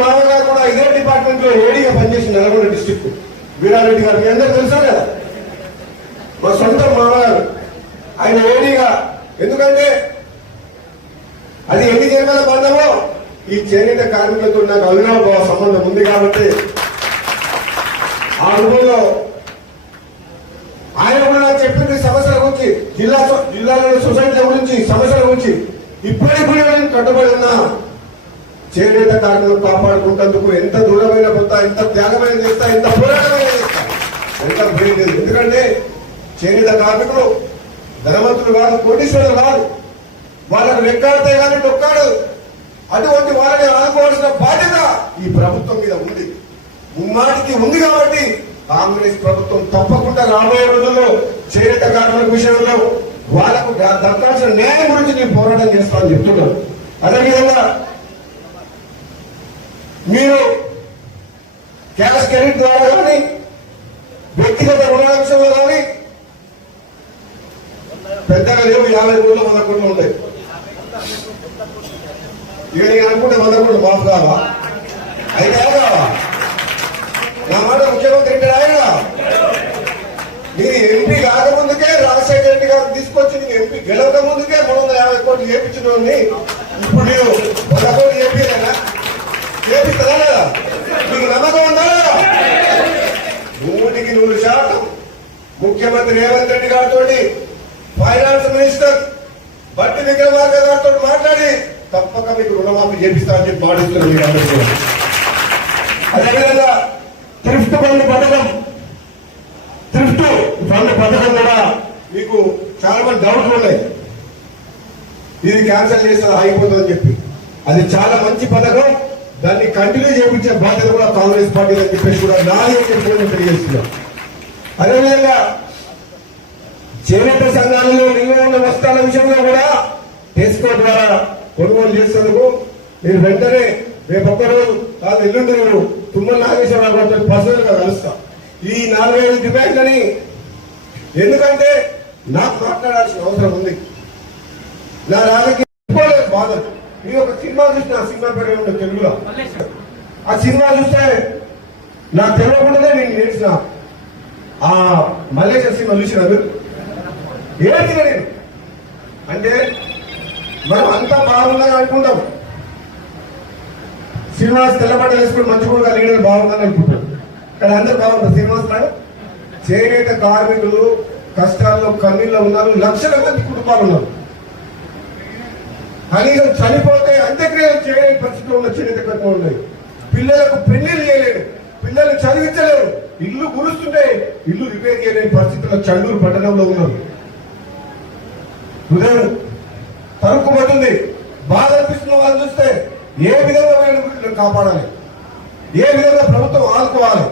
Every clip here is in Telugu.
మామగారు కూడా ఇదే డిపార్ట్మెంట్లో ఏడీగా పనిచేసి నల్గొండ డిస్టిక్ వీరారెడ్డి గారు మీ అందరూ తెలుసా కదా మా సొంత మామగారు. ఆయన ఏడీగా ఎందుకంటే అది ఎన్ని జన్మల బంధమో ఈ చేనేత కార్మికులతో నాకు అవినాభావ సంబంధం ఉంది కాబట్టి ఆ అనుభవంలో ఆయన కూడా నాకు చెప్పింది సమస్యల గురించి జిల్లా జిల్లాలోని సొసైటీల గురించి సమస్యల గురించి ఇప్పటికి కూడా నేను కట్టుబడి ఉన్నా. చేనేత కార్మికులు కాపాడుకుంటందుకు ఎంత దూరమైన కొత్త ఎంత త్యాగమైన చేస్తా ఎంత పోరాటమైన చేస్తా ఎంత భయం ఎందుకంటే చేనేత కార్మికులు ధనవంతులు కాదు కోటీశ్వరులు కాదు. వాళ్ళకు లెక్కాడితే కానీ నొక్కాడు అటువంటి వాళ్ళని ఆదుకోవాల్సిన బాధ్యత ఈ ప్రభుత్వం మీద ఉంది. ముమ్మాటికి ఉంది కాబట్టి కాంగ్రెస్ ప్రభుత్వం తప్పకుండా రాబోయే రోజుల్లో చేనేత కార్మికుల విషయంలో వాళ్ళకు దక్కాల్సిన న్యాయం గురించి నేను పోరాటం చేస్తానని చెప్తున్నాను. అదేవిధంగా మీరు క్యాష్ క్రెడిట్ ద్వారా కానీ వ్యక్తిగత రుణాంశంలో కానీ పెద్దగా లేవు యాభై కోట్లు వంద కోట్లు ఉంటాయి. ఇక నేను అనుకుంటే వంద కోట్లు మాఫ్ కావా? అయితే కావా? నా మాట ముఖ్యమంత్రి ఇక్కడ ఆయన మీరు ఎంపీ కాకముందుకే రాజశేఖర రెడ్డి గారు తీసుకొచ్చి నీకు ఎంపీ గెలవక ముందుకే మూడు వందల యాభై కోట్లు చేపించిన వాడిని ఇప్పుడు నేను వంద కోట్లు చేపించలేనా చేపిస్తుందా లేదా? మీకు నమ్మకం ఉందా లేదా? నూటికి నూరు శాతం ముఖ్యమంత్రి రేవంత్ రెడ్డి గారితో ఫైనాన్స్ మినిస్టర్ బట్టి విక్రమార్క గారితో మాట్లాడి తప్పక మీకు రుణమాఫీ చేపిస్తామని చెప్పి మాటిస్తున్నాను మీకు అందరికీ అదేవిధంగా థ్రిఫ్ట్ బండ్ పథకం థ్రిఫ్ట్ ఫండ్ పథకం కూడా మీకు చాలా మంది డౌట్లు ఉన్నాయి. ఇది క్యాన్సిల్ చేస్తే ఆగిపోతుందని చెప్పి. అది చాలా మంచి పథకం. దాన్ని కంటిన్యూ చేయించే బాధ్యత కూడా కాంగ్రెస్ పార్టీ అని చెప్పేసి కూడా నాది అని తెలియజేస్తున్నాం. అదేవిధంగా చేనేత సంఘాలలో నిల్వ ఉన్న వస్త్రాల విషయంలో కూడా టెస్కో ద్వారా కొనుగోలు చేసేందుకు మీరు వెంటనే రేపు ఒక్కరోజు కాదు ఎల్లుండి నేను తుమ్మల నాగేశ్వరరావు గారితో పర్సనల్గా కలుస్తా. ఈ నాలుగైదు డిమాండ్లని ఎందుకంటే నాకు మాట్లాడాల్సిన అవసరం ఉంది. నా రాజకీయ బాధలు. సినిమా చూసిన ఆ సినిమా పేరు ఉండే తెలుగులో. ఆ సినిమా చూస్తే నాకు తెలియకుండానే నేను నేర్చిన. ఆ మలేషియా సినిమా చూసిన ఏంటి నేను? అంటే మనం అంతా బాగుందని అనుకుంటాం. శ్రీనివాస్ తెల్లబడ్డ వేసుకుని మంచి కూడా లీడర్ బాగుందని అనుకుంటాం. కానీ అందరు బాగుంటారు. శ్రీనివాస్ నాడు చేనేత కార్మికులు కష్టాల్లో కన్నీళ్ళు ఉన్నారు. లక్షల మంది కుటుంబాలు ఉన్నారు. కనీసం చనిపోతే అంత్యక్రియలు చేయలేని పరిస్థితి ఉన్న చేనేత కట్టులు ఉన్నాయి పిల్లలకు పెళ్ళిళ్ళు చేయలేరు పిల్లలు చదివించలేరు. ఇల్లు గురుస్తుంటే ఇల్లు రిపేర్ చేయలేని పరిస్థితుల్లో చండూరు పట్టణంలో ఉన్నారు హృదయం తరుక్కుపోతుంది బాధ అనిపిస్తున్న వాళ్ళు చూస్తే ఏ విధంగా వీళ్ళని కాపాడాలి? ఏ విధంగా ప్రభుత్వం ఆదుకోవాలి?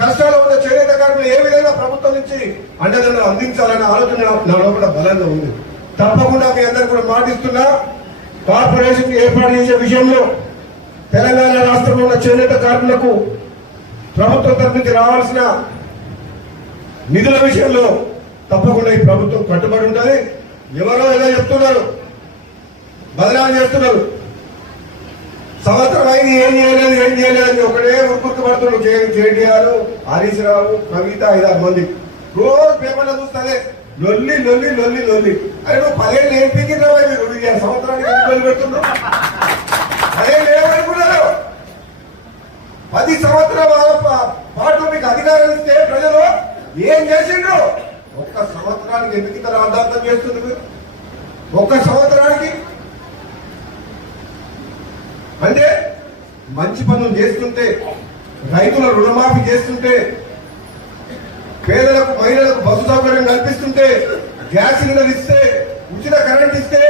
కష్టాలు ఉన్న చేనేత కార్మికులు ఏ విధంగా ప్రభుత్వం నుంచి అండదండలు అందించాలనే ఆలోచన నా లోపల బలంగా ఉంది. తప్పకుండా మీ అందరు కూడా మాటిస్తున్నా. కార్పొరేషన్ ఏర్పాటు చేసే విషయంలో తెలంగాణ రాష్ట్రంలో ఉన్న చేనేత కార్మికులకు ప్రభుత్వం తరఫుకి రావాల్సిన నిధుల విషయంలో తప్పకుండా ఈ ప్రభుత్వం కట్టుబడి ఉంటుంది. ఎవరో ఏదో చెప్తున్నారు. బదనాలు చేస్తున్నారు. సంవత్సరం అయింది ఏం చేయలేదు ఏం చేయలేదు అని ఒకటే ఉత్పత్తి పడుతున్నారు కేటీఆర్ హరీష్ రావు కవిత ఐదారు మంది. రోజు పేపర్లో చూస్తే లొల్లి లొల్లి లొల్లి లొల్లి. అరే నువ్వు పదేళ్ళు ఏం పీకినావా మీరు ఇరవై సంవత్సరానికి ఎందుకు పెడుతున్నావు పదేళ్ళు ఏమనుకున్నారు పది సంవత్సరాల పాటు మీకు అధికారం ఇస్తే ప్రజలు ఏం చేసిండ్రు? ఒక్క సంవత్సరానికి ఎందుకు ఇంత రాద్ధాంతం చేస్తుంది మీరు? ఒక్క సంవత్సరానికి? అంటే మంచి పనులు చేస్తుంటే రైతుల రుణమాఫీ చేస్తుంటే పేదలకు మహిళలకు బస్సు సౌకర్యం కల్పిస్తుంటే గ్యాస్ సిలిండర్ ఇస్తే ఉచిత కరెంట్ ఇస్తే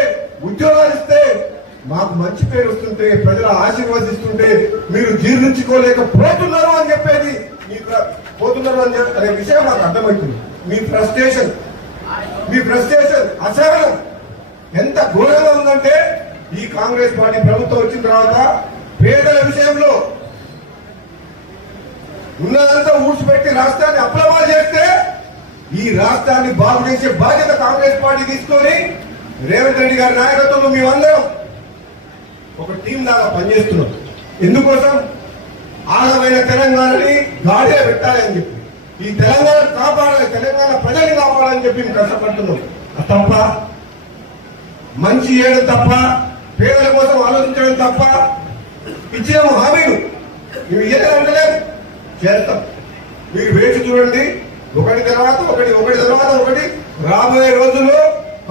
ఉద్యోగాలు ఇస్తే మాకు మంచి పేరు వస్తుంటే ప్రజలు ఆశీర్వదిస్తుంటే మీరు జీర్ణించుకోలేకపోతున్నారు అని చెప్పేది మీ పోతున్నారు అని చెప్పి అనే విషయం నాకు అర్థమవుతుంది. మీ ఫ్రస్ట్రేషన్ మీ ఫ్రస్ట్రేషన్ అసహనం ఎంత ఘోరంగా ఉందంటే ఈ కాంగ్రెస్ పార్టీ ప్రభుత్వం వచ్చిన తర్వాత పేదల విషయంలో ఉన్నదంతా ఊడ్చిపెట్టి రాష్ట్రాన్ని అప్లమాలు చేస్తే ఈ రాష్ట్రాన్ని బాగు చేసే బాధ్యత కాంగ్రెస్ పార్టీ తీసుకొని రేవంత్ రెడ్డి గారి నాయకత్వంలో మేమందరం ఒక టీం లాగా పనిచేస్తున్నాం. ఎందుకోసం? ఆగమైన తెలంగాణని గాడిలో పెట్టాలి అని చెప్పి. ఈ తెలంగాణ కాపాడాలి తెలంగాణ ప్రజల్ని కాపాడాలని చెప్పి మేము కష్టపడుతున్నాం. తప్ప మంచి చేయడం తప్ప పేదల కోసం ఆలోచించడం తప్ప ఇచ్చేమో హామీలు మేము ఇయ్యలేదంటలేదు. చేస్తాం. మీరు వేచి చూడండి. ఒకటి తర్వాత ఒకటి ఒకటి తర్వాత ఒకటి. రాబోయే రోజుల్లో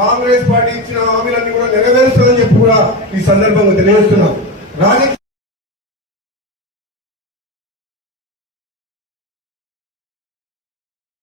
కాంగ్రెస్ పార్టీ ఇచ్చిన హామీలన్నీ కూడా నెరవేరుస్తుందని చెప్పి కూడా ఈ సందర్భంగా తెలియజేస్తున్నాం. రాజకీయ